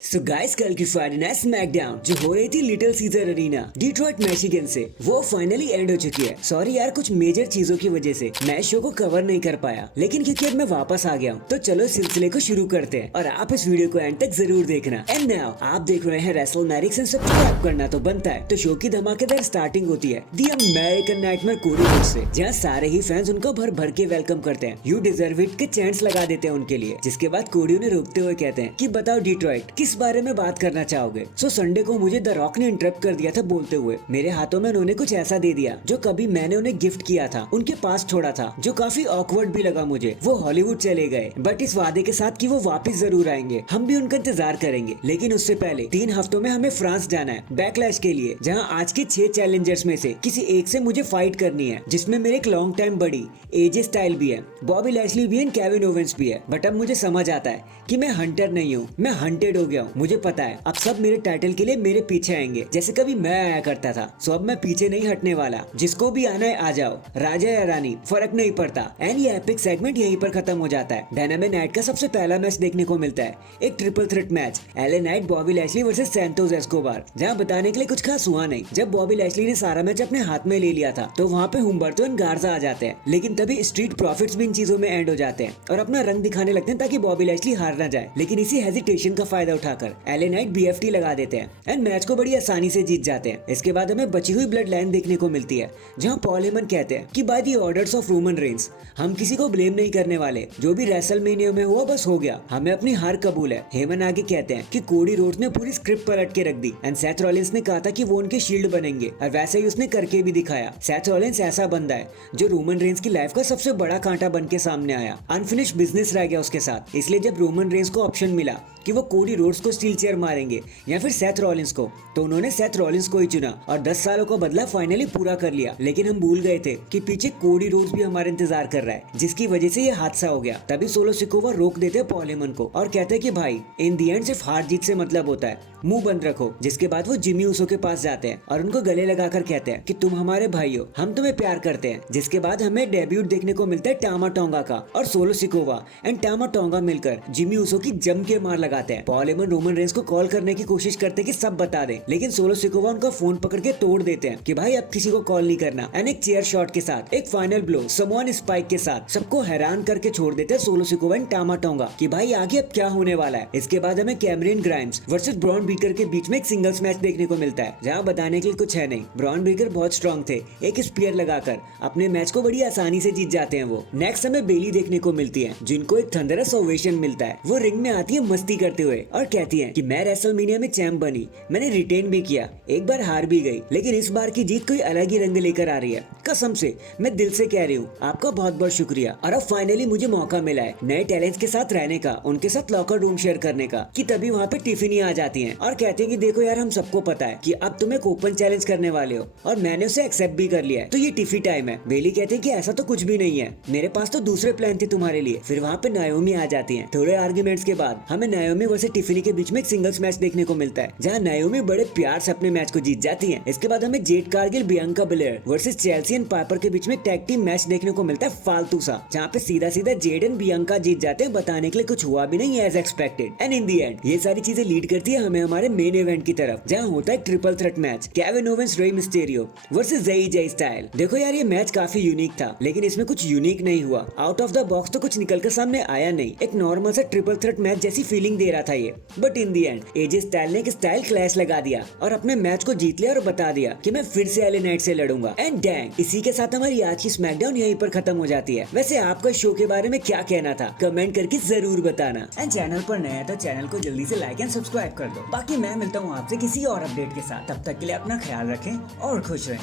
So guys कल की Friday night SmackDown जो हो रही थी Little Caesars Arena Detroit Michigan से वो फाइनली एंड हो चुकी है। सॉरी यार कुछ मेजर चीजों की वजह से मैं शो को कवर नहीं कर पाया, लेकिन क्योंकि अब मैं वापस आ गया हूँ तो चलो सिलसिले को शुरू करते हैं और आप इस वीडियो को एंड तक जरूर देखना। एंड नाउ आप देख रहे हैं रेसलमैनिक्स एंड सब्सक्राइब करना तो बनता है। तो शो की धमाकेदार स्टार्टिंग होती है दी अमेरिकन नाइटमेयर कोडी रोड्स से, जहाँ सारे ही फैंस उनको भर भर के वेलकम करते हैं। यू डिजर्व इट के चैंट्स लगा देते हैं उनके लिए, जिसके बाद कोडी उन्हें रोकते हुए कहते हैं कि बताओ डिट्रॉइट किस बारे में बात करना चाहोगे। सो संडे को मुझे द रॉक ने इंटरप्ट कर दिया था बोलते हुए मेरे हाथों में उन्होंने कुछ ऐसा दे दिया जो कभी मैंने उन्हें गिफ्ट किया था, उनके पास छोड़ा था, जो काफी ऑकवर्ड भी लगा मुझे। वो हॉलीवुड चले गए बट इस वादे के साथ कि वो वापस जरूर आएंगे, हम भी उनका इंतजार करेंगे। लेकिन उससे पहले 3 हफ्तों में हमें फ्रांस जाना है बैकलैश के लिए, जहां आज के 6 चैलेंजर्स में से किसी एक से मुझे फाइट करनी है, जिसमें मेरे एक लॉन्ग टाइम बड़ी एजे स्टाइल भी है, बॉबी लैशली भी है, केविन ओवेंस भी है। बट अब मुझे समझ आता है कि मैं हंटर नहीं हूँ, मैं हंटेड हो गया हूँ। मुझे पता है अब सब मेरे टाइटल के लिए मेरे पीछे आएंगे जैसे कभी मैं आया करता था। सो अब मैं पीछे नहीं हटने वाला, जिसको भी आना है आ जाओ, राजा या रानी फर्क नहीं पड़ता। एंड ये एपिक सेगमेंट यहीं पर खत्म हो जाता है। डायनामाइट नाइट का सबसे पहला मैच देखने को मिलता है, एक triple threat match LA Knight Bobby Lashley versus Santos Escobar, जहाँ बताने के लिए कुछ खास हुआ नहीं। जब बॉबी लैशली ने सारा मैच अपने हाथ में ले लिया था तो वहाँ पे हुम्बर्टो एंड गार्जा आ जाते हैं, लेकिन तभी स्ट्रीट प्रॉफिट्स भी इन चीजों में एंड हो जाते हैं और अपना रंग दिखाने लगते हैं ताकि बॉबी लैशली हार ना जाए। लेकिन इसी हेजिटेशन का फायदा उठाकर एले नाइट बीएफटी लगा देते हैं एंड मैच को बड़ी आसानी से जीत जाते हैं। इसके बाद हमें बची हुई ब्लड लाइन देखने को मिलती है, जहां पॉल हेमन कहते हैं कि by the orders of Roman Reigns हम किसी को ब्लेम नहीं करने वाले, जो भी रेसलमेनिया में हुआ बस हो गया, हमें अपनी हार कबूल है। हेमन आगे कहते हैं कि कोडी रोड्स ने पूरी स्क्रिप्ट पलट के रख दी एंड सेथ रॉलिंस ने कहा था कि वो उनके शील्ड बनेंगे और वैसे ही उसने करके भी दिखाया। सेथ रॉलिंस ऐसा बंदा है जो रोमन रेंस की लाइफ का सबसे बड़ा कांटा बन के सामने आया, अनफिनिश्ड बिजनेस रह गया उसके साथ। इसलिए जब रोमन रेंस को ऑप्शन मिला कि वो कोडी रोड्स को स्टील चेयर मारेंगे या फिर सेथ रॉलिंस को, तो उन्होंने सेथ रॉलिंस को ही चुना और 10 सालों का बदला फाइनली पूरा कर लिया। लेकिन हम भूल गए थे कि पीछे कोडी रोड्स भी हमारा इंतजार कर रहा है, जिसकी वजह से ये हादसा हो गया। तभी सोलो सिकोवा रोक देते पॉल हेमन को और कहते हैं कि भाई इन दी एंड सिर्फ हार जीत से मतलब होता है, मुंह बंद रखो। जिसके बाद वो जिमी ऊसो के पास जाते हैं और उनको गले लगाकर कहते हैं कि तुम हमारे भाई हो, हम तुम्हें प्यार करते हैं। जिसके बाद हमें डेब्यूट देखने को मिलता है टामा टोंगा का, और सोलो सिकोवा एंड टामा टोंगा मिलकर जिमी ऊसो की जम के मार लगाते हैं। पॉल हेमन रोमन रेंस को कॉल करने की कोशिश करते हैं कि सब बता दें, लेकिन सोलो सिकोवा उनका फोन पकड़ के तोड़ देते हैं कि भाई अब किसी को कॉल नहीं करना। एंड एक चेयर शॉट के साथ एक फाइनल ब्लो समोन स्पाइक के साथ सबको हैरान करके छोड़ देते हैं सोलो सिकोवा एंड टामा टोंगा कि भाई आगे अब क्या होने वाला है। इसके बाद हमें Cambrian Grimes versus Braun Breaker के बीच में एक सिंगल्स मैच देखने को मिलता है, जहाँ बताने के लिए कुछ है नहीं। ब्रॉन ब्रीकर बहुत स्ट्रॉन्ग थे, एक स्पीयर लगाकर अपने मैच को बड़ी आसानी से जीत जाते हैं वो। नेक्स्ट हमें बेली देखने को मिलती है, जिनको एक थंडरस ओवेशन मिलता है। वो रिंग में आती है मस्ती करते हुए और कहती है कि मैं रेसलमेनिया में चैंप बनी, मैंने रिटेन भी किया, एक बार हार भी गई, लेकिन इस बार की जीत कोई अलग ही रंग लेकर आ रही है। कसम से मैं दिल से कह रही हूँ, आपका बहुत बहुत शुक्रिया। और अब फाइनली मुझे मौका मिला है नए टैलेंट्स के साथ रहने का, उनके साथ लॉकर रूम शेयर करने का। कि तभी वहाँ पे टिफिनी आ जाती हैं और कहती है कि देखो यार हम सबको पता है कि अब तुम एक ओपन चैलेंज करने वाले हो और मैंने उसे एक्सेप्ट भी कर लिया है, तो ये टिफी टाइम है। बेली कहते हैं कि ऐसा तो कुछ भी नहीं है, मेरे पास तो दूसरे प्लान थे तुम्हारे लिए। फिर वहाँ पे नायोमी आ जाती है। थोड़े आर्ग्यूमेंट्स के बाद हमें नायोमी वर्सेस टिफिनी के बीच में एक सिंगल्स मैच देखने को मिलता है, जहाँ नायोमी बड़े प्यार से अपने मैच को जीत जाती है। इसके बाद हमें Jade Cargill Bianca Belair versus Chelsea and Piper के बीच में टैग टीम मैच देखने को मिलता है फालतू सा, जहाँ पे सीधा सीधा जेड एंड बियांका जीत जाते हैं, बताने के लिए कुछ हुआ भी नहीं as expected. And in the end ये सारी चीजें लीड करती है हमें हमारे मेन इवेंट की तरफ, जहाँ होता है triple threat match Kevin Owens रेई मिस्टेरियो वर्सेस जेई स्टाइल। देखो यार ये मैच काफी यूनिक था, लेकिन इसमें कुछ यूनिक नहीं हुआ। आउट ऑफ द बॉक्स तो कुछ निकल कर सामने आया नहीं, एक नॉर्मल सा ट्रिपल थ्रेट मैच जैसी फीलिंग दे रहा था ये। But in the and AJ style ने एक स्टाइल क्लैश लगा दिया और अपने मैच को जीत लिया और बता दिया कि मैं फिर से एले नाइट से लड़ूंगा। एंड डैंग, इसी के साथ हमारी आज की स्मैकडाउन यहीं पर खत्म हो जाती है। वैसे आपका शो के बारे में क्या कहना था कमेंट करके जरूर बताना। एंड चैनल पर नया है तो चैनल को जल्दी से लाइक एंड सब्सक्राइब कर दो। बाकी मैं मिलता हूँ आपसे किसी और अपडेट के साथ, तब तक के लिए अपना ख्याल रखें और खुश रहें।